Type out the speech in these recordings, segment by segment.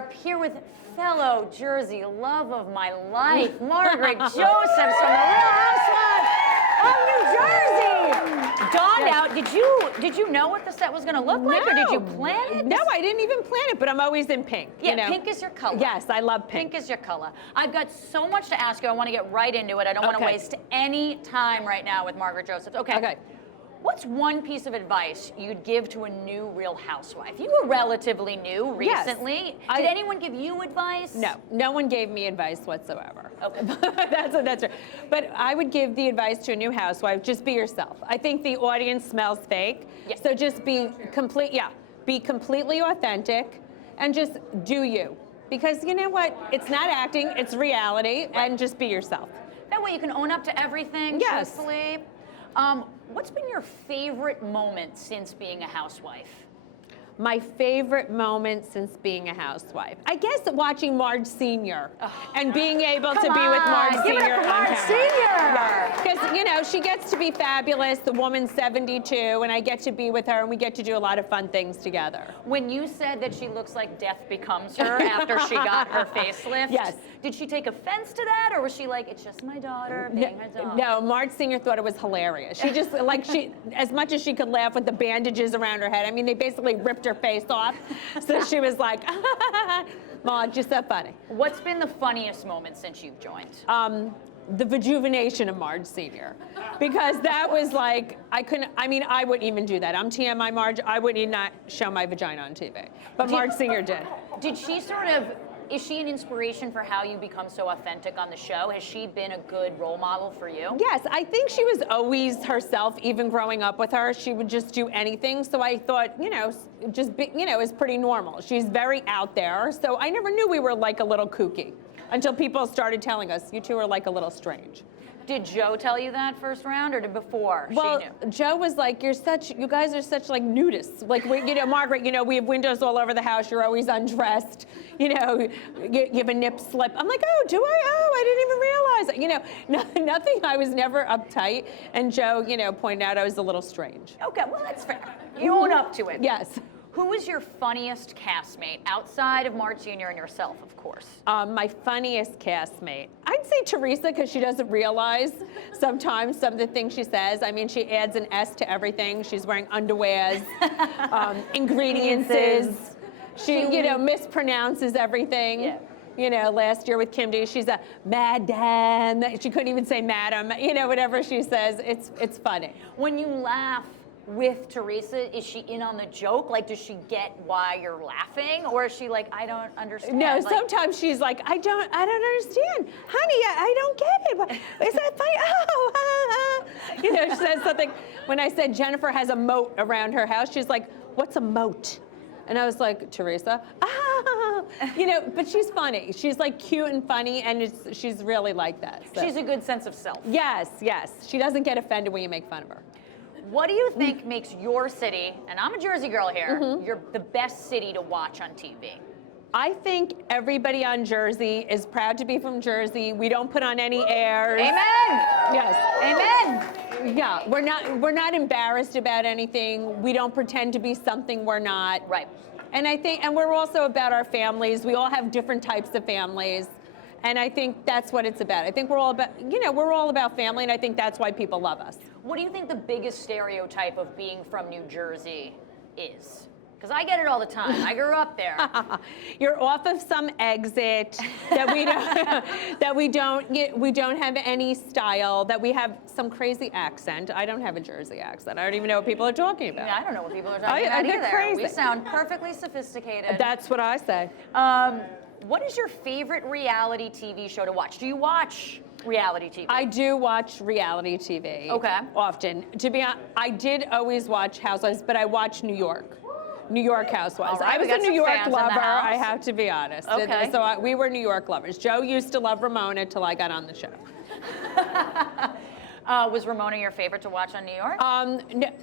Carp, here with fellow Jersey love of my life, Margaret Josephs from the Real Housewives of New Jersey. Dawned out. Did you know what the set was going to look like, or did you plan it? No, I didn't even plan it, but I'm always in pink. Yeah, you know? pink is your color. Yes, I love pink. Pink is your color. I've got so much to ask you. I want to get right into it. I don't want to waste any time right now with Margaret Josephs. Okay. What's one piece of advice you'd give to a new Real Housewife? You were relatively new recently. Yes. Did anyone give you advice? No, no one gave me advice whatsoever. Okay. That's right. But I would give the advice to a new housewife, just be yourself. I think the audience smells fake. Yes. So just be completely authentic and just do you. Because you know what? It's not acting, it's reality, and just be yourself. That way you can own up to everything, yes. truthfully. What's been your favorite moment since being a housewife? My favorite moment since being a housewife, I guess watching Marge Sr. and being able to be with Marge Sr. Give it up for Marge Sr. Because, you know, she gets to be fabulous. The woman's 72, and I get to be with her, and we get to do a lot of fun things together. When you said that she looks like death becomes her after she got her facelift, yes. Did she take offense to that, or was she like, it's just my daughter being my daughter? No, Marge Sr. thought it was hilarious. She just, like, as much as she could laugh with the bandages around her head, I mean, they basically ripped her face off. So she was like, Marge, you're so funny. What's been the funniest moment since you've joined? The rejuvenation of Marge Sr. Because that was like, I wouldn't even do that. I'm TMI Marge, I wouldn't even not show my vagina on TV. But Marge Sr. did. Did she is she an inspiration for how you become so authentic on the show? Has she been a good role model for you? Yes, I think she was always herself, even growing up with her. She would just do anything. So I thought, it's pretty normal. She's very out there. So I never knew we were like a little kooky until people started telling us, you two are like a little strange. Did Joe tell you that first round, or before well, she knew? Joe was like, you guys are such like nudists. Like, Margaret, we have windows all over the house. You're always undressed. You have a nip slip. I'm like, oh, do I? Oh, I didn't even realize. Nothing. I was never uptight. And Joe, pointed out I was a little strange. Okay, well, that's fair. You own up to it. Yes. Who was your funniest castmate, outside of Marge Sr. and yourself, of course? My funniest castmate, I'd say Teresa, because she doesn't realize sometimes some of the things she says. I mean, she adds an S to everything. She's wearing underwears, ingredients. She, mispronounces everything. Yeah. Last year with Kim D, she's a madam. She couldn't even say madam. Whatever she says, it's funny. When you laugh with Teresa, is she in on the joke? Like, does she get why you're laughing, or is she like, I don't understand? No, sometimes she's like, I don't understand, honey. I don't get it. Is that funny? Oh, she says something. When I said Jennifer has a moat around her house, she's like, what's a moat? And I was like, Teresa, but she's funny. She's like cute and funny, and she's really like that. So. She's a good sense of self. Yes. She doesn't get offended when you make fun of her. What do you think makes your city, and I'm a Jersey girl here, you're the best city to watch on TV? I think everybody on Jersey is proud to be from Jersey. We don't put on any airs. Amen. Yes. Amen. Yeah, we're not embarrassed about anything. We don't pretend to be something we're not. Right. And and we're also about our families. We all have different types of families. And I think that's what it's about. I think we're all about family, and I think that's why people love us. What do you think the biggest stereotype of being from New Jersey is? Because I get it all the time. I grew up there. You're off of some exit, that we don't have any style, that we have some crazy accent. I don't have a Jersey accent. I don't even know what people are talking about. Yeah, I don't know what people are talking about either. Crazy. We sound perfectly sophisticated. That's what I say. What is your favorite reality TV show to watch? Do you watch reality TV? I do watch reality TV. Okay. Often. To be honest, I did always watch Housewives, but I watch New York Housewives. Right, I was a New York lover, I house. have to be honest. Okay. So we were New York lovers. Joe used to love Ramona till I got on the show. Was Ramona your favorite to watch on New York?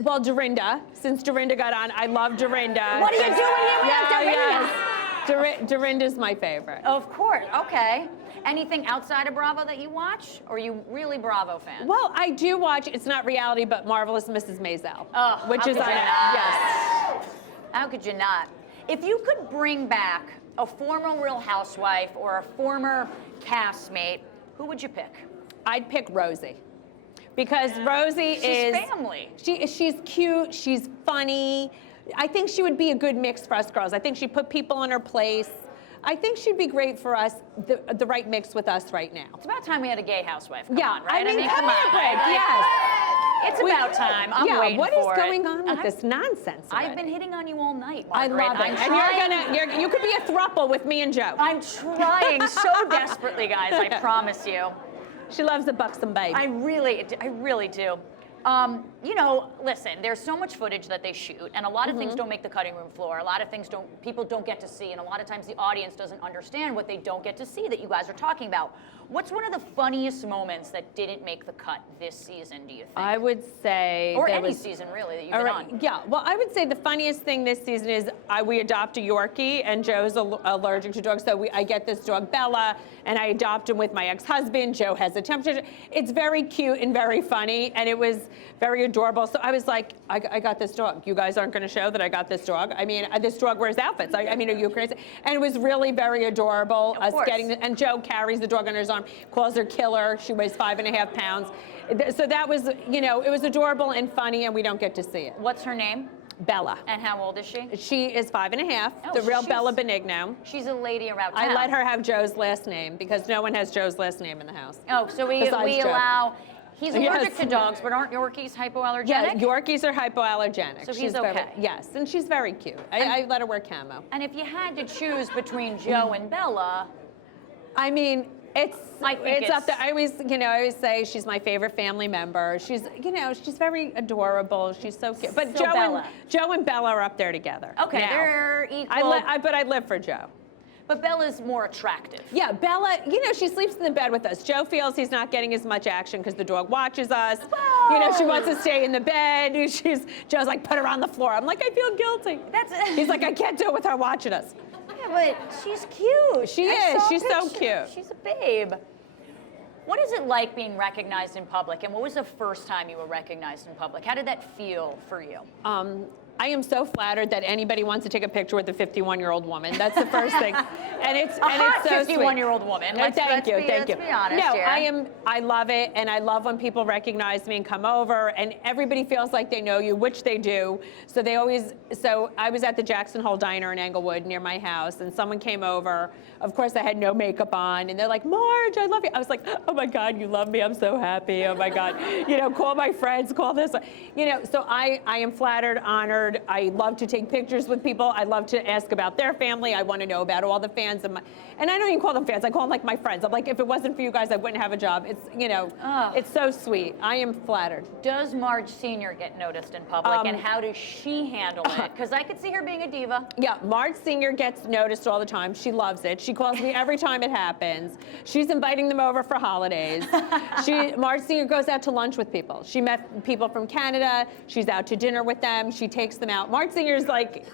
Well, Dorinda. Since Dorinda got on, I love Dorinda. What are you doing here without Dorinda? Yes. Dorinda's my favorite. Of course. Okay. Anything outside of Bravo that you watch, or are you really Bravo fan? Well, I do watch. It's not reality, but Marvelous Mrs. Maisel, Oh, which how is could on. you not? Yes. How could you not? If you could bring back a former Real Housewife or a former castmate, who would you pick? I'd pick Rosie. Because Rosie is family. She's cute, she's funny. I think she would be a good mix for us girls. I think she'd put people in her place. I think she'd be great for us, the right mix with us right now. It's about time we had a gay housewife. Come yeah, on, right? I mean come on, Greg, yes. It's about time. I'm waiting what for is going it. on with this nonsense already? I've been hitting on you all night, I Margaret. love it. And you could be a throuple with me and Joe. I'm trying so desperately, guys, I promise you. She loves a buxom babe. I really do. You know, listen, there's so much footage that they shoot, and a lot of things don't make the cutting room floor. A lot of things people don't get to see, and a lot of times the audience doesn't understand what they don't get to see that you guys are talking about. What's one of the funniest moments that didn't make the cut this season, do you think? I would say... Or any season, really, that you've been on. Yeah, well, I would say the funniest thing this season is we adopt a Yorkie, and Joe's allergic to dogs, so I get this dog, Bella, and I adopt him with my ex-husband. Joe has a temperature. It's very cute and very funny, and it was very adorable. So I was like, I got this dog. You guys aren't going to show that I got this dog. I mean, this dog wears outfits. I mean, are you crazy? And it was really very adorable. Of course. And Joe carries the dog on his arm, calls her Killer. She weighs 5.5 pounds. So that was, you know, it was adorable and funny, and we don't get to see it. What's her name? Bella. And how old is she? She is 5.5, the real Bella Benigno. She's a lady around town. I let her have Joe's last name because no one has Joe's last name in the house. Oh, so we allow... He's allergic to dogs, but aren't Yorkies hypoallergenic? Yeah, Yorkies are hypoallergenic. So she's okay. Yes, and she's very cute. I let her wear camo. And if you had to choose between Joe and Bella... I mean, it's up there. I always say she's my favorite family member. She's very adorable. She's so cute. But Joe and Bella are up there together. Okay, now. they're equal. But I live for Joe. But Bella's more attractive. Yeah, Bella, she sleeps in the bed with us. Joe feels he's not getting as much action because the dog watches us. Whoa. She wants to stay in the bed. Joe's like, put her on the floor. I'm like, I feel guilty. He's like, I can't do it with her watching us. Yeah, but she's cute. She is. She's so cute. She's a babe. What is it like being recognized in public? And what was the first time you were recognized in public? How did that feel for you? I am so flattered that anybody wants to take a picture with a 51-year-old woman. That's the first thing. And it's so 51-year-old woman. Let's be honest here. I love it, and I love when people recognize me and come over, and everybody feels like they know you, which they do. So I was at the Jackson Hole Diner in Englewood near my house, and someone came over. Of course, I had no makeup on, and they're like, Marge, I love you. I was like, oh my God, you love me. I'm so happy. Oh my God. Call my friends, call this. So I am flattered, honored. I love to take pictures with people. I love to ask about their family. I want to know about all the fans. And I don't even call them fans. I call them like my friends. I'm like, if it wasn't for you guys, I wouldn't have a job. It's, it's so sweet. I am flattered. Does Marge Sr. get noticed in public, and how does she handle it? Because I could see her being a diva. Yeah, Marge Sr. gets noticed all the time. She loves it. She calls me every time it happens. She's inviting them over for holidays. Marge Sr. goes out to lunch with people. She met people from Canada. She's out to dinner with them. She takes them out. Marge Singer's like,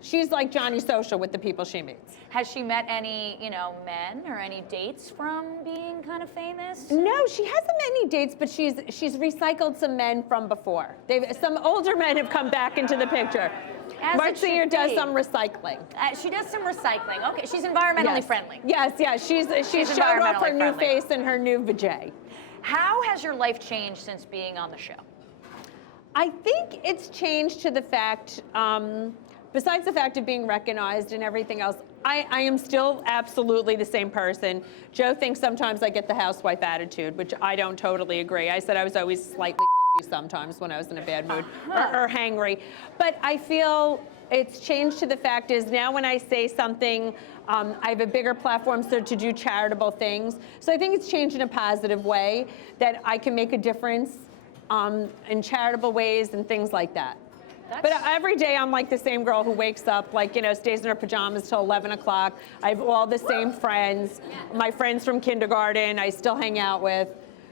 she's like Johnny Social with the people she meets. Has she met any, men or any dates from being kind of famous? No, she hasn't met any dates, but she's recycled some men from before. Some older men have come back into the picture. Marge Singer does some recycling. She does some recycling. Okay, she's environmentally friendly. Yes. She's showed off her new face and her new vajay. How has your life changed since being on the show? I think it's changed to the fact, besides the fact of being recognized and everything else, I am still absolutely the same person. Joe thinks sometimes I get the housewife attitude, which I don't totally agree. I said I was always slightly bitchy sometimes when I was in a bad mood or hangry. But I feel it's changed to the fact is now when I say something, I have a bigger platform to do charitable things. So I think it's changed in a positive way that I can make a difference in charitable ways and things like that. But every day I'm like the same girl who wakes up, stays in her pajamas till 11 o'clock. I have all the same friends. My friends from kindergarten, I still hang out with.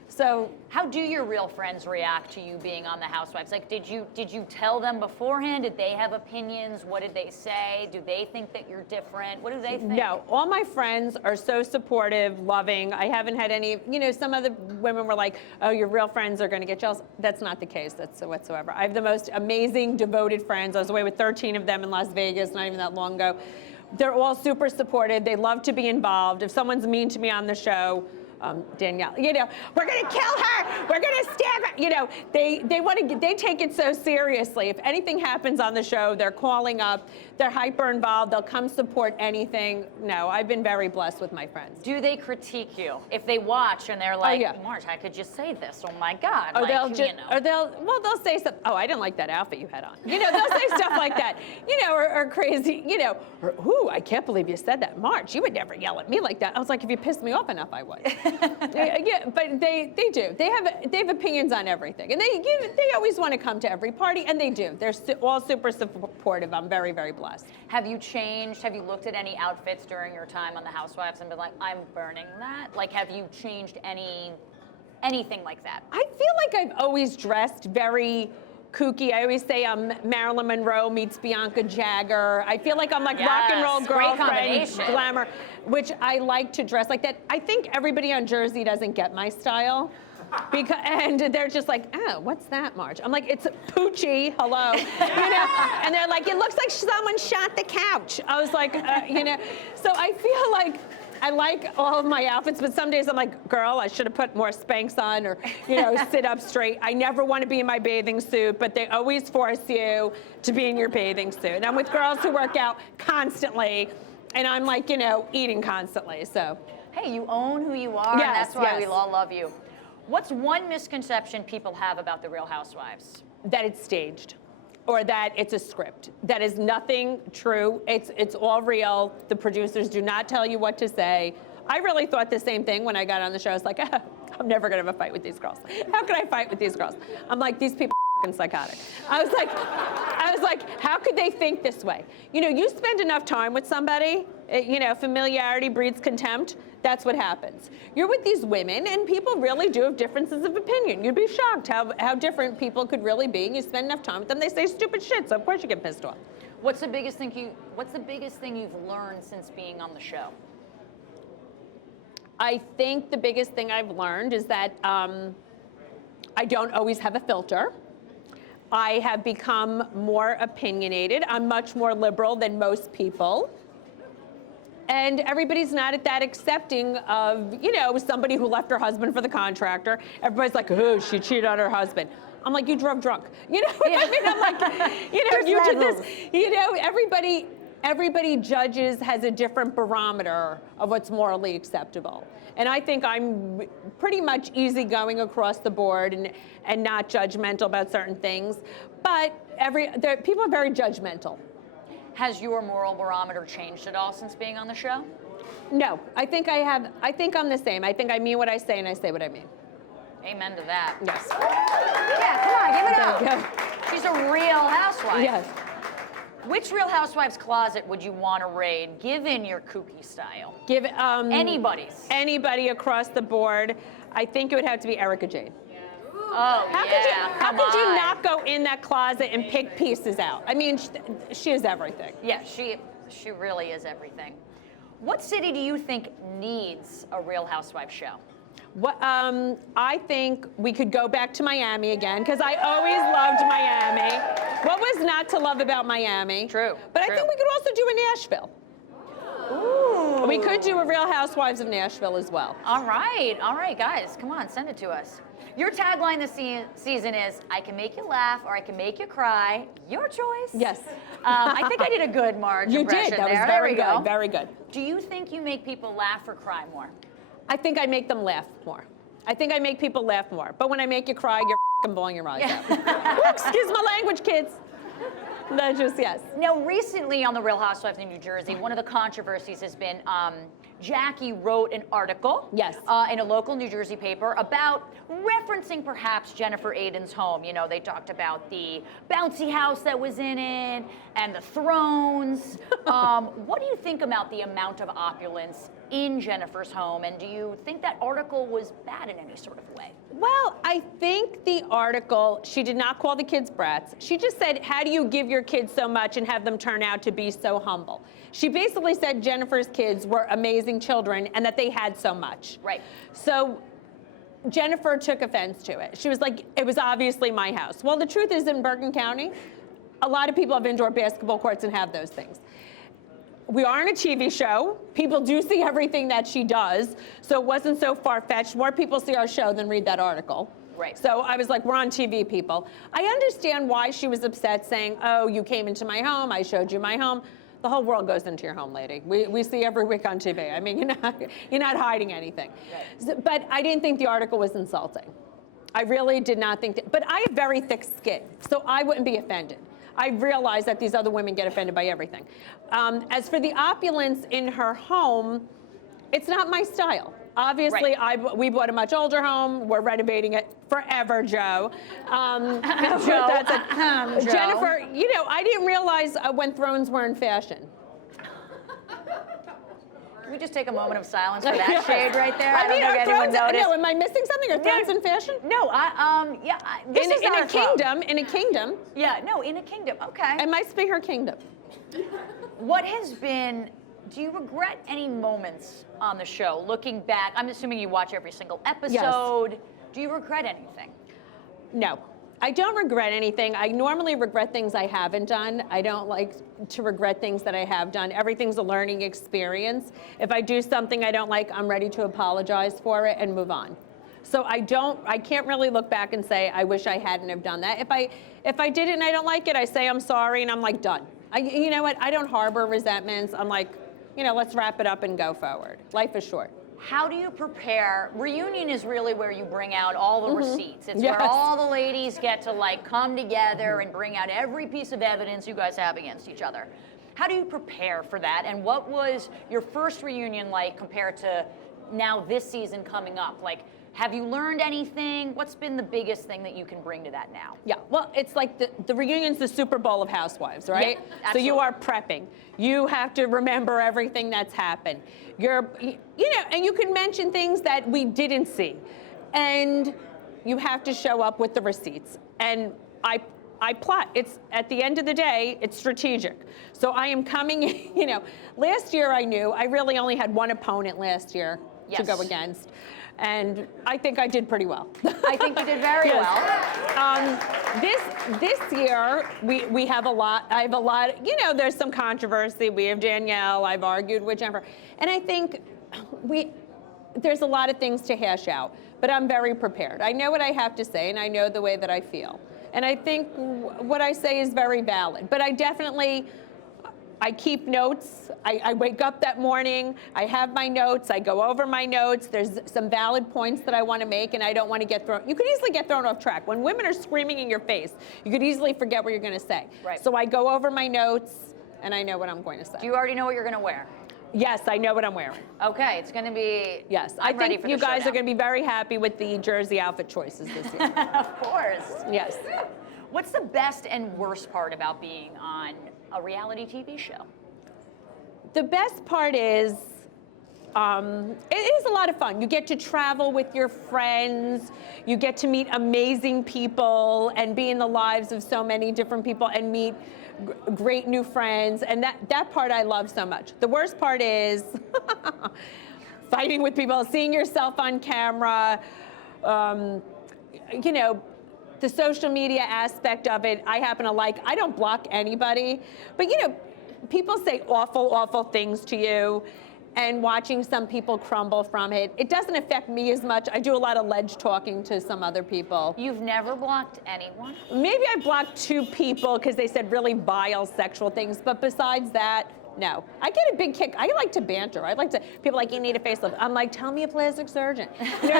So how do your real friends react to you being on the Housewives? Like, did you tell them beforehand? Did they have opinions? What did they say? Do they think that you're different? What do they think? No, all my friends are so supportive, loving. I haven't had any, some of the women were like, oh, your real friends are going to get jealous. That's not the case whatsoever. I have the most amazing, devoted friends. I was away with 13 of them in Las Vegas not even that long ago. They're all super supportive. They love to be involved. If someone's mean to me on the show, Danielle, you know, we're gonna kill her. We're gonna stab her. You know, they take it so seriously. If anything happens on the show, they're calling up. They're hyper involved. They'll come support anything. No, I've been very blessed with my friends. Do they critique you if they watch and they're like, yeah. Marge, how could you say this? Oh my God. Or like, they'll say something. Oh, I didn't like that outfit you had on. You know, they'll say stuff like that. You know, or crazy. You know, or, ooh, I can't believe you said that, Marge. You would never yell at me like that. I was like, if you pissed me off enough, I would. Yeah, but they do. They have opinions on everything, and they always want to come to every party, and they do. They're all super supportive. I'm very, very blessed. Have you changed? Have you looked at any outfits during your time on the Housewives and been like, I'm burning that? Like, have you changed anything like that? I feel like I've always dressed very kooky. I always say I'm Marilyn Monroe meets Bianca Jagger. I feel like I'm like rock and roll girlfriend glamour, which I like to dress like that. I think everybody on Jersey doesn't get my style. And they're just like, oh, what's that, Marge? I'm like, it's Poochie, hello. You know? And they're like, it looks like someone shot the couch. I was like, you know. So I feel like I like all of my outfits, but some days I'm like, girl, I should have put more Spanx on or, you know, sit up straight. I never want to be in my bathing suit, but they always force you to be in your bathing suit. And I'm with girls who work out constantly, and I'm like, you know, eating constantly, so. Hey, you own who you are, Yes, and that's why yes. we all love you. What's one misconception people have about the Real Housewives? That it's staged, or that it's a script. That is nothing true. It's all real. The producers do not tell you what to say. I really thought the same thing when I got on the show. I was like, I'm never gonna have a fight with these girls. How can I fight with these girls? I'm like, these people are f***ing psychotic. I was like, how could they think this way? You know, you spend enough time with somebody, you know, familiarity breeds contempt. That's what happens. You're with these women, and people really do have differences of opinion. You'd be shocked how different people could really be. And you spend enough time with them, they say stupid shit, so of course you get pissed off. What's the biggest thing you've learned since being on the show? I think the biggest thing I've learned is that I don't always have a filter. I have become more opinionated. I'm much more liberal than most people. And everybody's not at that accepting of, you know, somebody who left her husband for the contractor. Everybody's like, oh, she cheated on her husband. I'm like, you drove drunk. You know what I mean? I'm like, you know, you did this. You know, everybody judges, has a different barometer of what's morally acceptable. And I think I'm pretty much easygoing across the board and not judgmental about certain things. But people are very judgmental. Has your moral barometer changed at all since being on the show? No, I think I'm the same. I think I mean what I say and I say what I mean. Amen to that. Yes. Yeah, come on, give it up. She's a real housewife. Yes. Which Real Housewives closet would you want to raid, given your kooky style? Give anybody's. Anybody across the board. I think it would have to be Erica Jane. Oh, How could you not go in that closet and pick pieces out? I mean, she is everything. Yeah, she really is everything. What city do you think needs a Real Housewives show? I think we could go back to Miami again, because I always loved Miami. What was not to love about Miami? True. But I think we could also do a Nashville. Ooh. We could do a Real Housewives of Nashville as well. All right, guys, come on, send it to us. Your tagline this season is, I can make you laugh or I can make you cry. Your choice. Yes. I think I did a good Marge impression. You did. That was there. very There we good. go. Very good. Do you think you make people laugh or cry more? I think I make them laugh more. I think I make people laugh more. But when I make you cry, you're f***ing bawling your eyes out. Ooh, excuse my language, kids. That's just, yes. Now, recently on The Real Housewives of New Jersey, one of the controversies has been Jackie wrote an article in a local New Jersey paper about referencing perhaps Jennifer Aydin's home. You know, they talked about the bouncy house that was in it and the thrones. What do you think about the amount of opulence in Jennifer's home, and do you think that article was bad in any sort of way? Well, I think the article, she did not call the kids brats. She just said, how do you give your kids so much and have them turn out to be so humble? She basically said Jennifer's kids were amazing children and that they had so much. Right. So Jennifer took offense to it. She was like, it was obviously my house. Well, the truth is in Bergen County, a lot of people have indoor basketball courts and have those things. we are on a TV show. People do see everything that she does, so it wasn't so far-fetched. More people see our show than read that article. Right. So I was like, we're on TV, people. I understand why she was upset, saying, oh, you came into my home, I showed you my home. The whole world goes into your home, lady. We see every week on TV. I mean, you're not hiding anything. Right. So, but I didn't think the article was insulting. I really did not think that, but I have very thick skin, so I wouldn't be offended. I realize that these other women get offended by everything. As for the opulence in her home, it's not my style. Obviously, right. We bought a much older home. We're renovating it forever, Joe. Joe. Jennifer, you know, I didn't realize when thrones were in fashion. Can we just take a moment of silence for that shade right there? I don't mean, think anyone noticed. No, am I missing something? Are thrones in fashion? No, this is in a kingdom. In a kingdom. Yeah, no, in a kingdom. Okay. It might be her kingdom. What has been? Do you regret any moments on the show? Looking back, I'm assuming you watch every single episode. Yes. Do you regret anything? No. I don't regret anything. I normally regret things I haven't done. I don't like to regret things that I have done. Everything's a learning experience. If I do something I don't like, I'm ready to apologize for it and move on. So I can't really look back and say, I wish I hadn't have done that. If I did it and I don't like it, I say I'm sorry and I'm like done. You know what, I don't harbor resentments. I'm like, you know, let's wrap it up and go forward. Life is short. How do you prepare? Reunion is really where you bring out all the receipts. It's where all the ladies get to like come together and bring out every piece of evidence you guys have against each other. How do you prepare for that? And what was your first reunion like compared to now this season coming up? Like, have you learned anything? What's been the biggest thing that you can bring to that now? Yeah, well, it's like the reunion's the Super Bowl of Housewives, right? Yeah, so you are prepping. You have to remember everything that's happened. You know, and you can mention things that we didn't see. And you have to show up with the receipts. And I plot. It's at the end of the day, it's strategic. So I am coming, you know, last year I knew I really only had one opponent last year to go against. And I think I did pretty well. I think you did very well. This year, we have a lot, I have a lot, you know, there's some controversy. We have Danielle, I've argued with Jennifer. And I think there's a lot of things to hash out, but I'm very prepared. I know what I have to say and I know the way that I feel. And I think what I say is very valid, but I keep notes. I wake up that morning, I have my notes, I go over my notes. There's some valid points that I want to make and I don't want to get thrown. You could easily get thrown off track. When women are screaming in your face, you could easily forget what you're going to say. Right. So I go over my notes and I know what I'm going to say. Do you already know what you're going to wear? Yes, I know what I'm wearing. Okay, it's going to be. Yes, I think you guys are going to be very happy with the jersey outfit choices this year. Of course. Yes. What's the best and worst part about being on a reality TV show? The best part is, it is a lot of fun. You get to travel with your friends. You get to meet amazing people and be in the lives of so many different people and meet great new friends. And that part I love so much. The worst part is fighting with people, seeing yourself on camera, you know, the social media aspect of it. I happen to like, I don't block anybody, but you know, people say awful, awful things to you, and watching some people crumble from it, it doesn't affect me as much. I do a lot of ledge talking to some other people. You've never blocked anyone? Maybe I blocked 2 people because they said really vile sexual things, but besides that, no. I get a big kick. I like to banter. I like to, people are like, you need a facelift. I'm like, tell me a plastic surgeon. You know,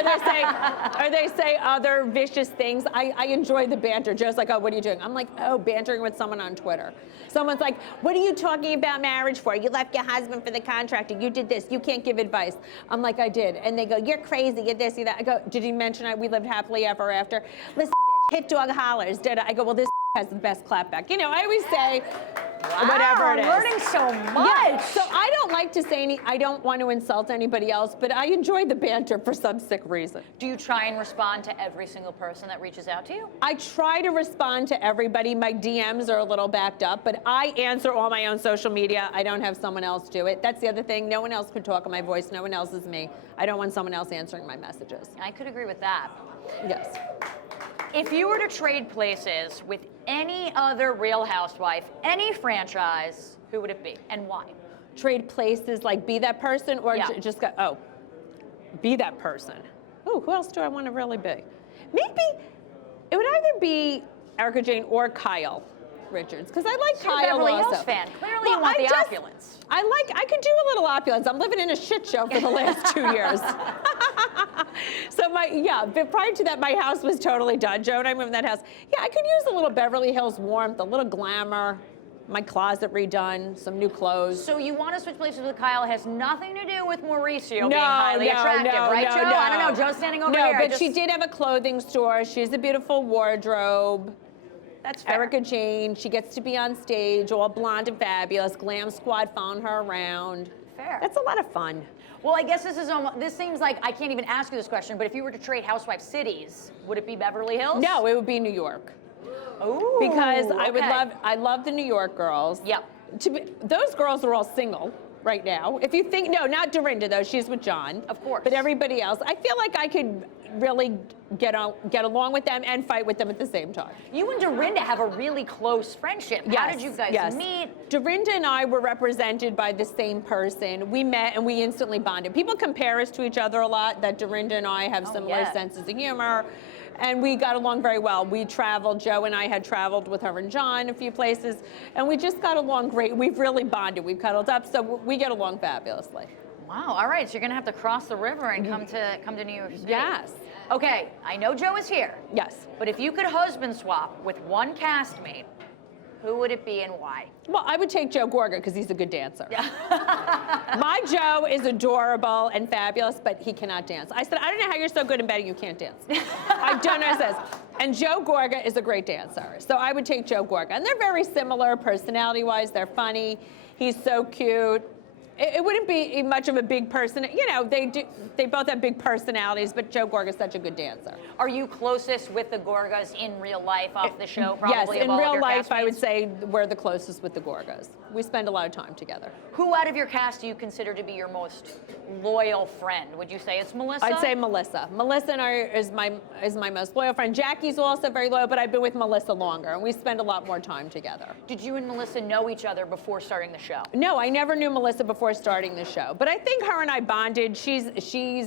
or they say other vicious things. I enjoy the banter. Joe's like, oh, what are you doing? I'm like, oh, bantering with someone on Twitter. Someone's like, what are you talking about marriage for? You left your husband for the contractor. You did this. You can't give advice. I'm like, I did. And they go, you're crazy. You're this, you're that. I go, did he mention we lived happily ever after? Listen, bitch, hit dog hollers. I go, well, this has the best clapback. You know, I always say, whatever it is. I'm learning so much. Yeah, so I don't like to say I don't want to insult anybody else, but I enjoy the banter for some sick reason. Do you try and respond to every single person that reaches out to you? I try to respond to everybody. My DMs are a little backed up, but I answer all my own social media. I don't have someone else do it. That's the other thing. No one else could talk on my voice. No one else is me. I don't want someone else answering my messages. I could agree with that. Yes. If you were to trade places with any other Real Housewife, any franchise, who would it be and why? trade places, like be that person, or just go, be that person. Oh, who else do I want to really be? Maybe it would either be Erica Jane or Kyle Richards, because I like Kyle Beverly also. Hills fan. Clearly you want the opulence. I could do a little opulence. I'm living in a shit show for the last 2 years. So but prior to that, my house was totally done. Joe and I moved in that house. Yeah, I could use a little Beverly Hills warmth, a little glamour, my closet redone, some new clothes. So you want to switch places with Kyle? It has nothing to do with Mauricio being highly attractive, right, Joe? I don't know. Joe's standing over here. No, but she did have a clothing store. She has a beautiful wardrobe. That's fair. Erica Jane, she gets to be on stage, all blonde and fabulous. Glam Squad found her around. Fair. That's a lot of fun. Well, I guess this seems like I can't even ask you this question, but if you were to trade housewife cities, would it be Beverly Hills? No, it would be New York. Ooh, because I love the New York girls. Yep. Those girls are all single right now. If you think, no, not Dorinda though, she's with John. Of course. But everybody else, I feel like I could really get along with them and fight with them at the same time. You and Dorinda have a really close friendship. Yes, How did you guys meet? Dorinda and I were represented by the same person. We met and we instantly bonded. People compare us to each other a lot, that Dorinda and I have similar senses of humor. And we got along very well. We traveled, Joe and I had traveled with her and John a few places, and we just got along great. We've really bonded, we've cuddled up, so we get along fabulously. Wow, all right, so you're gonna have to cross the river and come to New York City. Yes. Okay, I know Joe is here. Yes. But if you could husband swap with one castmate, who would it be and why? Well, I would take Joe Gorga because he's a good dancer. Yeah. My Joe is adorable and fabulous, but he cannot dance. I said, I don't know how you're so good in bed and you can't dance. I don't know what it says. And Joe Gorga is a great dancer. So I would take Joe Gorga. And they're very similar personality-wise. They're funny. He's so cute. It wouldn't be much of a big person. You know, they both have big personalities, but Joe Gorga's such a good dancer. Are you closest with the Gorgas in real life off the show? Probably yes, in real life, castmates? I would say we're the closest with the Gorgas. We spend a lot of time together. Who out of your cast do you consider to be your most loyal friend? Would you say it's Melissa? I'd say Melissa. Melissa and I is my most loyal friend. Jackie's also very loyal, but I've been with Melissa longer, and we spend a lot more time together. Did you and Melissa know each other before starting the show? No, I never knew Melissa before starting the show, but I think her and I bonded. She's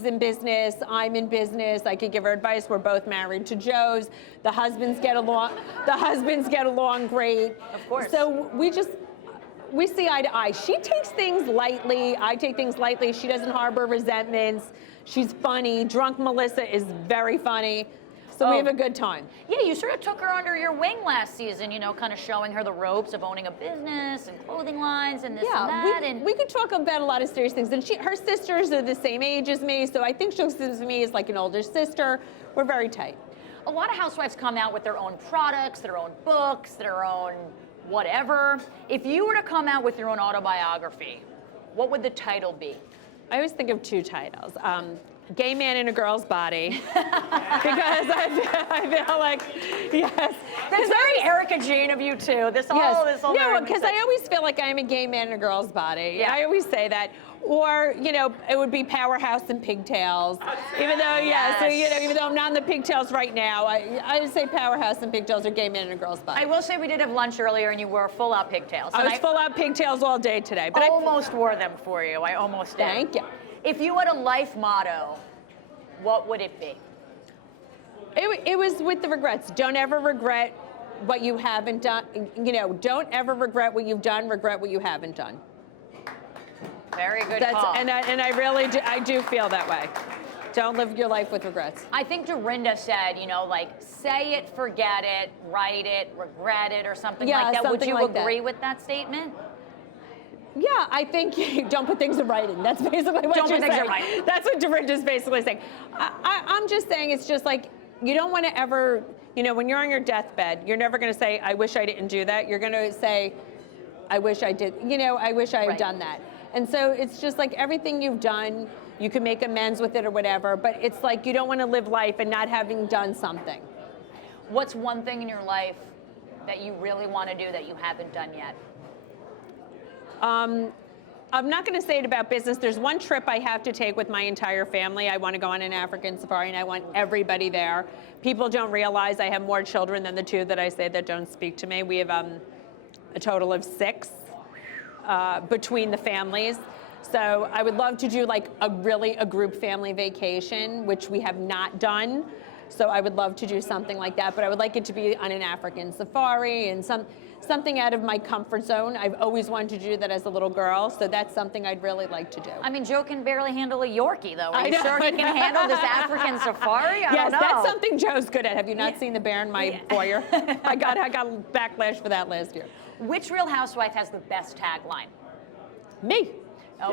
in business, I'm in business. I could give her advice. We're both married to Joes. The husbands get along. The husbands get along great. Of course. So we see eye to eye. She takes things lightly. I take things lightly. She doesn't harbor resentments. She's funny. Drunk Melissa is very funny. So we have a good time. Yeah, you sort of took her under your wing last season, you know, kind of showing her the ropes of owning a business and clothing lines and this and that. We could talk about a lot of serious things. And her sisters are the same age as me, so I think she looks at me as like an older sister. We're very tight. A lot of housewives come out with their own products, their own books, their own whatever. If you were to come out with your own autobiography, what would the title be? I always think of two titles. Gay Man in a Girl's Body, because I feel like, yes. That's very Erica Jane of you too. This all No, because I always feel like I'm a gay man in a girl's body. Yeah. I always say that. Or, you know, it would be Powerhouse and Pigtails. Even though, so, you know, even though I'm not in the pigtails right now, I would say Powerhouse and Pigtails or Gay Man in a Girl's Body. I will say we did have lunch earlier and you wore full out pigtails. I was full out pigtails all day today. But I almost wore them for you. I almost did. Thank you. If you had a life motto, what would it be? It was with the regrets. Don't ever regret what you haven't done. You know, don't ever regret what you've done, regret what you haven't done. Very good call. And I really do, I do feel that way. Don't live your life with regrets. I think Dorinda said, you know, like, say it, forget it, write it, regret it, or something like that. Would you agree with that statement? Yeah, I think don't put things in writing. That's basically what you're saying. That's what Dorinda's basically saying. I'm just saying it's just like, you don't want to ever, you know, when you're on your deathbed, you're never going to say, I wish I didn't do that. You're going to say, I wish I did, you know, I wish I had done that. And so it's just like everything you've done, you can make amends with it or whatever, but it's like you don't want to live life and not having done something. What's one thing in your life that you really want to do that you haven't done yet? I'm not going to say it about business. There's one trip I have to take with my entire family. I want to go on an African safari, and I want everybody there. People don't realize I have more children than the two that I say that don't speak to me. We have a total of 6. between the families. So I would love to do like a group family vacation, which we have not done. So I would love to do something like that, but I would like it to be on an African safari and something out of my comfort zone. I've always wanted to do that as a little girl, so that's something I'd really like to do. I mean, Joe can barely handle a Yorkie, though. Are you sure he can handle this African safari? I Yes, don't know. that's something Joe's good at. Have you not seen the bear in my foyer? I got backlash for that last year. Which Real Housewife has the best tagline? Me. Okay,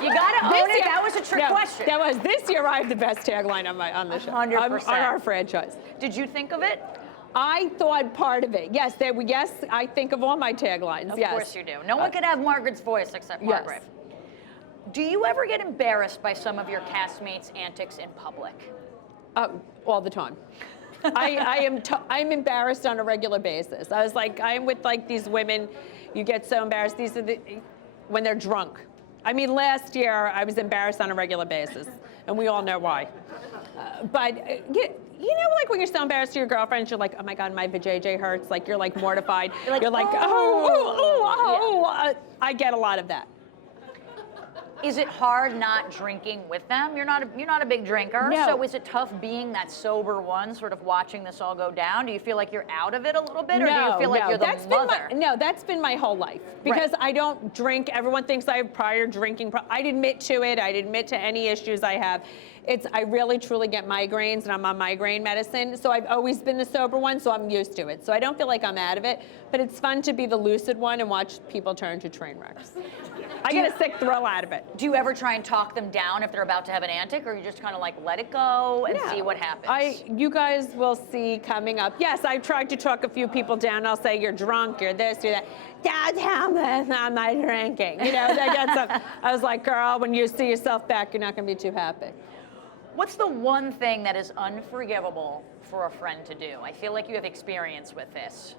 you gotta own it. That was a trick question. That was this year. I have the best tagline on the show. 100%. On our franchise. Did you think of it? I thought part of it. Yes, yes. I think of all my taglines. Of yes. course you do. No one could have Margaret's voice except Margaret. Yes. Do you ever get embarrassed by some of your castmates' antics in public? All the time. I'm embarrassed on a regular basis. I was like, I'm with like these women. You get so embarrassed. These are when they're drunk. I mean, last year I was embarrassed on a regular basis, and we all know why. But you know, like when you're so embarrassed to your girlfriends, you're like, oh my God, my vajayjay hurts. Like you're like mortified. You're like, I get a lot of that. Is it hard not drinking with them? You're not a big drinker, no. So is it tough being that sober one, sort of watching this all go down? Do you feel like you're out of it a little bit, or do you feel like you're the mother? No, that's been my whole life because I don't drink. Everyone thinks I have prior drinking. I'd admit to it. I'd admit to any issues I have. I really truly get migraines, and I'm on migraine medicine. So I've always been the sober one, so I'm used to it. So I don't feel like I'm out of it, but it's fun to be the lucid one and watch people turn to train wrecks. I get a sick thrill out of it. Do you ever try and talk them down if they're about to have an antic, or you just kind of like let it go and see what happens? You guys will see coming up. Yes, I've tried to talk a few people down. I'll say, you're drunk, you're this, you're that. That's how much am I drinking? You know, I was like, girl, when you see yourself back, you're not going to be too happy. What's the one thing that is unforgivable for a friend to do? I feel like you have experience with this.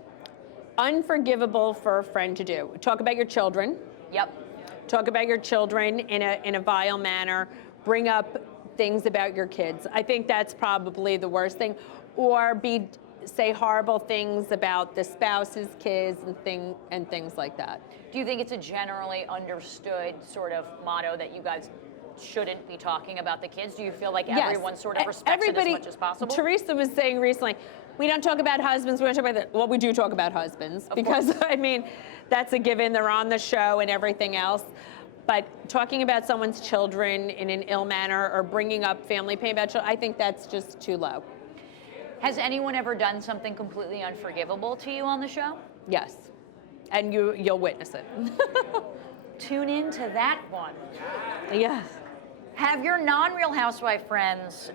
Unforgivable for a friend to do. Talk about your children. Yep. Talk about your children in a vile manner. Bring up things about your kids. I think that's probably the worst thing. Or say horrible things about the spouse's kids and things like that. Do you think it's a generally understood sort of motto that you guys shouldn't be talking about the kids? Do you feel like everyone sort of respects it as much as possible? Teresa was saying recently, we don't talk about husbands, we don't talk about that. Well, we do talk about husbands because, I mean, that's a given. They're on the show and everything else. But talking about someone's children in an ill manner or bringing up family pain about children, I think that's just too low. Has anyone ever done something completely unforgivable to you on the show? Yes. And you'll witness it. Tune in to that one. Yes. Have your non-Real Housewife friends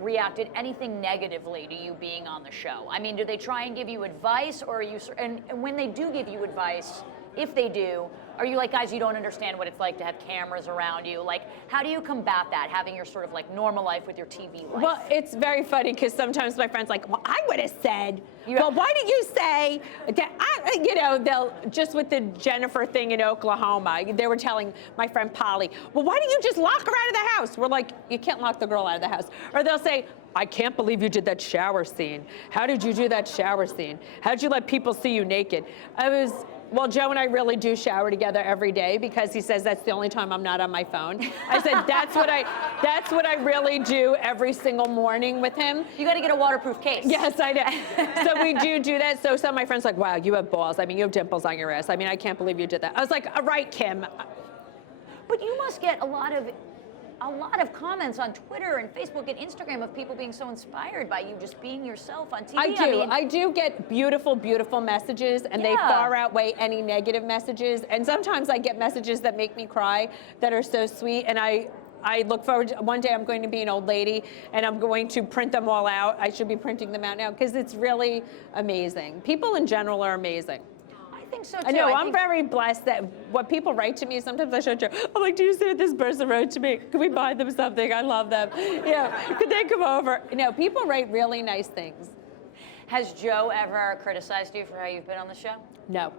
reacted anything negatively to you being on the show? I mean, do they try and give you advice, or are you? And when they do give you advice, if they do, are you like, guys, you don't understand what it's like to have cameras around you? Like, how do you combat that, having your sort of like normal life with your TV life? Well, it's very funny because sometimes my friends like, well, I would have said, well, why did you say that? They'll just with the Jennifer thing in Oklahoma, they were telling my friend Polly, well, why didn't you just lock her out of the house? We're like, you can't lock the girl out of the house. Or they'll say, I can't believe you did that shower scene. How did you do that shower scene? How did you let people see you naked? Well, Joe and I really do shower together every day because he says that's the only time I'm not on my phone. I said that's what I really do every single morning with him. You got to get a waterproof case. Yes, I do. So we do that. So some of my friends are like, wow, you have balls. I mean, you have dimples on your ass. I mean, I can't believe you did that. I was like, all right, Kim. But you must get a lot of comments on Twitter and Facebook and Instagram of people being so inspired by you just being yourself on TV. I do get beautiful, beautiful messages, and they far outweigh any negative messages. And sometimes I get messages that make me cry that are so sweet, and I look forward to, one day I'm going to be an old lady and I'm going to print them all out. I should be printing them out now because it's really amazing. People in general are amazing. I think so too. I know, I'm very blessed that what people write to me, sometimes I show Joe, I'm like, do you see what this person wrote to me? Can we buy them something? I love them. Could they come over? People write really nice things. Has Joe ever criticized you for how you've been on the show? No.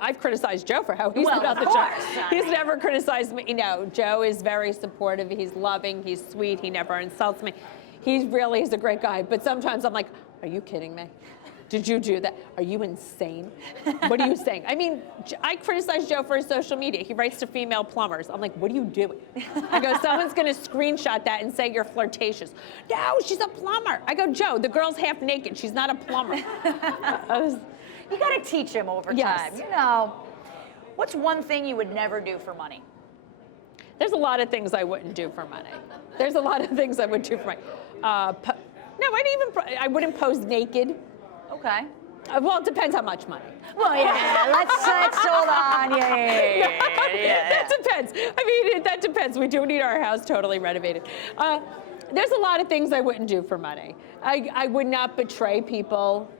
I've criticized Joe for how he's been on the show. He's never criticized me. Joe is very supportive. He's loving. He's sweet. He never insults me. He really is a great guy. But sometimes I'm like, are you kidding me? Did you do that? Are you insane? What are you saying? I mean, I criticize Joe for his social media. He writes to female plumbers. I'm like, what are you doing? I go, someone's going to screenshot that and say you're flirtatious. No, she's a plumber. I go, Joe, the girl's half naked. She's not a plumber. You got to teach him over Yes. time. You know, what's one thing you would never do for money? There's a lot of things I wouldn't do for money. There's a lot of things I would do for money. No, I wouldn't pose naked. Okay. Well, it depends how much money. Well, yeah, let's hold on. Yeah. That depends. I mean, that depends. We do need our house totally renovated. There's a lot of things I wouldn't do for money. I would not betray people.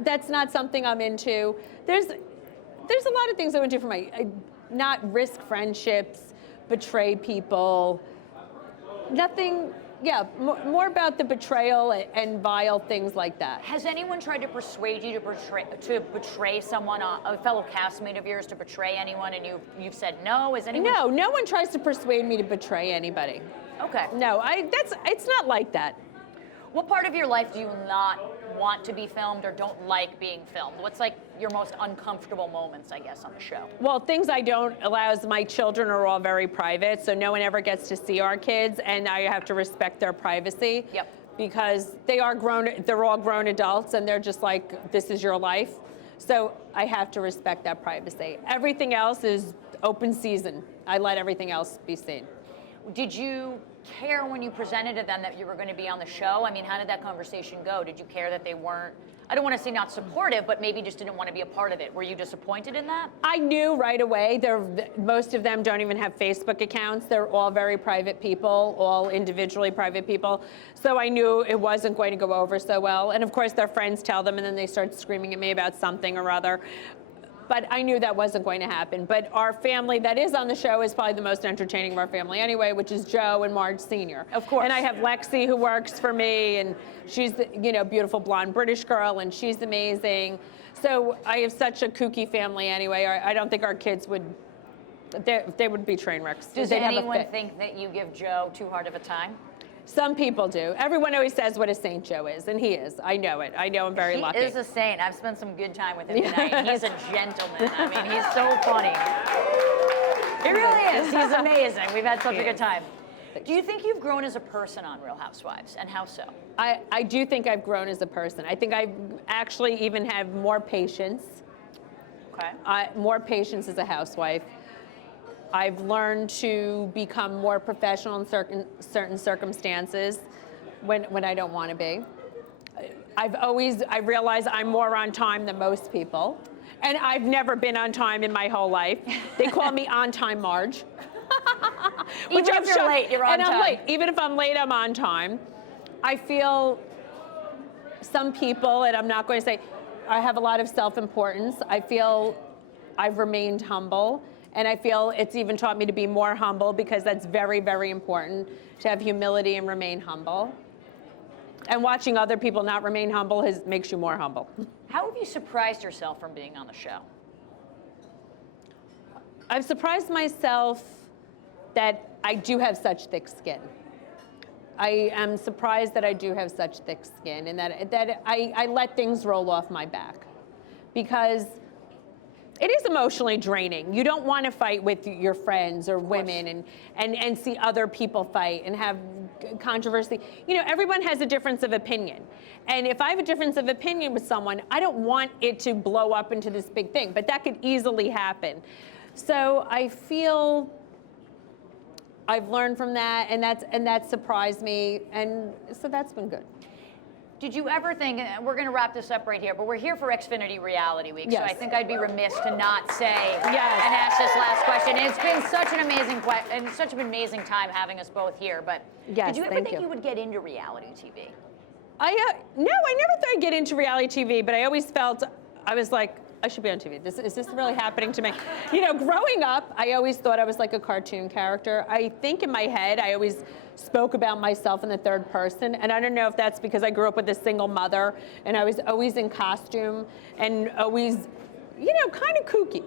That's not something I'm into. There's a lot of things I would do for money. Not risk friendships, betray people. Nothing. Yeah, more about the betrayal and vile things like that. Has anyone tried to persuade you to betray someone, a fellow castmate of yours, to betray anyone, and you've said no? Is anyone? No one tries to persuade me to betray anybody. Okay. No, it's not like that. What part of your life do you not want to be filmed or don't like being filmed? What's like your most uncomfortable moments, I guess, on the show? Well, things I don't allow is my children are all very private, so no one ever gets to see our kids, and I have to respect their privacy. Yep. Because they're all grown adults, and they're just like, this is your life. So I have to respect that privacy. Everything else is open season. I let everything else be seen. Did you care when you presented to them that you were going to be on the show? I mean, how did that conversation go? Did you care that they weren't, I don't want to say not supportive, but maybe just didn't want to be a part of it? Were you disappointed in that? I knew right away. Most of them don't even have Facebook accounts. They're all very private people, all individually private people. So I knew it wasn't going to go over so well. And of course, their friends tell them, and then they start screaming at me about something or other. But I knew that wasn't going to happen. But our family that is on the show is probably the most entertaining of our family anyway, which is Joe and Marge Sr. Of course. And I have Lexi who works for me, and she's the beautiful blonde British girl, and she's amazing. So I have such a kooky family anyway. I don't think our kids would, they would be train wrecks. Does anyone think that you give Joe too hard of a time? Some people do. Everyone always says what a saint Joe is, and he is. I know it. I know I'm very lucky. He is a saint. I've spent some good time with him tonight. And he's a gentleman. I mean, he's so funny. He really is. He's amazing. We've had such a good time. Do you think you've grown as a person on Real Housewives, and how so? I do think I've grown as a person. I think I actually even have more patience. Okay. More patience as a housewife. I've learned to become more professional in certain circumstances when I don't want to be. I realize I'm more on time than most people. And I've never been on time in my whole life. They call me On Time Marge. Even if you're late, you're on time. And I'm late. Even if I'm late, I'm on time. I feel some people, and I'm not going to say, I have a lot of self-importance. I feel I've remained humble. And I feel it's even taught me to be more humble, because that's very, very important, to have humility and remain humble. And watching other people not remain humble makes you more humble. How have you surprised yourself from being on the show? I've surprised myself that I do have such thick skin. I am surprised that I do have such thick skin, and that I let things roll off my back. Because it is emotionally draining. You don't want to fight with your friends or women and see other people fight and have controversy. Everyone has a difference of opinion. And if I have a difference of opinion with someone, I don't want it to blow up into this big thing, but that could easily happen. So I feel I've learned from that, and that surprised me, and so that's been good. Did you ever think, and we're going to wrap this up right here, but we're here for Xfinity Reality Week, yes. So I think I'd be remiss to not say yes. and ask this last question. And it's been such an amazing time having us both here. But yes, did you ever think you would get into reality TV? No, I never thought I'd get into reality TV, but I always felt, I was like, I should be on TV. Is this really happening to me? Growing up, I always thought I was like a cartoon character. I think in my head, I always spoke about myself in the third person. And I don't know if that's because I grew up with a single mother, and I was always in costume and always, kind of kooky.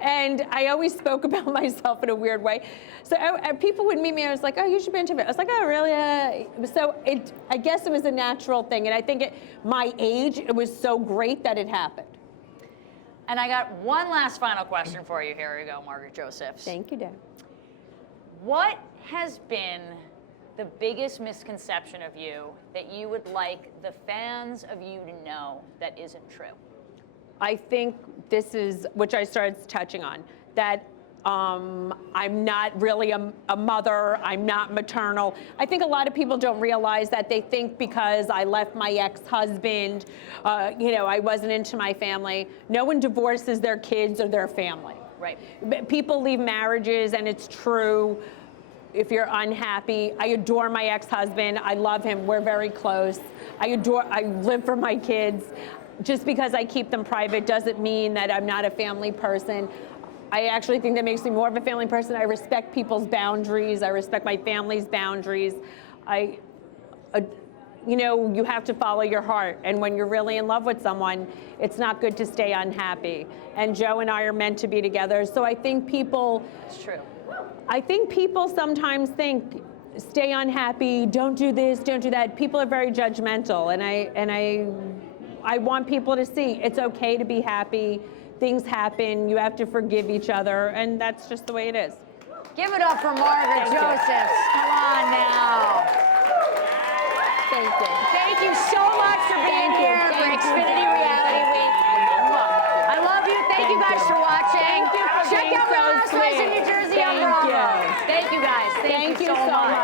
And I always spoke about myself in a weird way. So people would meet me, I was like, oh, you should be interviewed. I was like, oh, really? So I guess it was a natural thing. And I think my age, it was so great that it happened. And I got one last final question for you. Here you go, Margaret Josephs. Thank you, Daryn. What has been the biggest misconception of you that you would like the fans of you to know that isn't true? I think this is, which I started touching on, that I'm not really a mother, I'm not maternal. I think a lot of people don't realize that. They think because I left my ex-husband, I wasn't into my family. No one divorces their kids or their family. Right. People leave marriages, and it's true. If you're unhappy, I adore my ex-husband. I love him. We're very close. I live for my kids. Just because I keep them private doesn't mean that I'm not a family person. I actually think that makes me more of a family person. I respect people's boundaries. I respect my family's boundaries. You have to follow your heart. And when you're really in love with someone, it's not good to stay unhappy. And Joe and I are meant to be together. So I think people... It's true. I think people sometimes think, stay unhappy, don't do this, don't do that. People are very judgmental, and I want people to see it's okay to be happy. Things happen. You have to forgive each other, and that's just the way it is. Give it up for Margaret Josephs. Come on now. Thank you. Thank you so much for being here for Xfinity Reality Week. I love you. Thank you guys for watching. Check out Housewives in New Jersey on Barometer. Thank you guys. Thank you so much.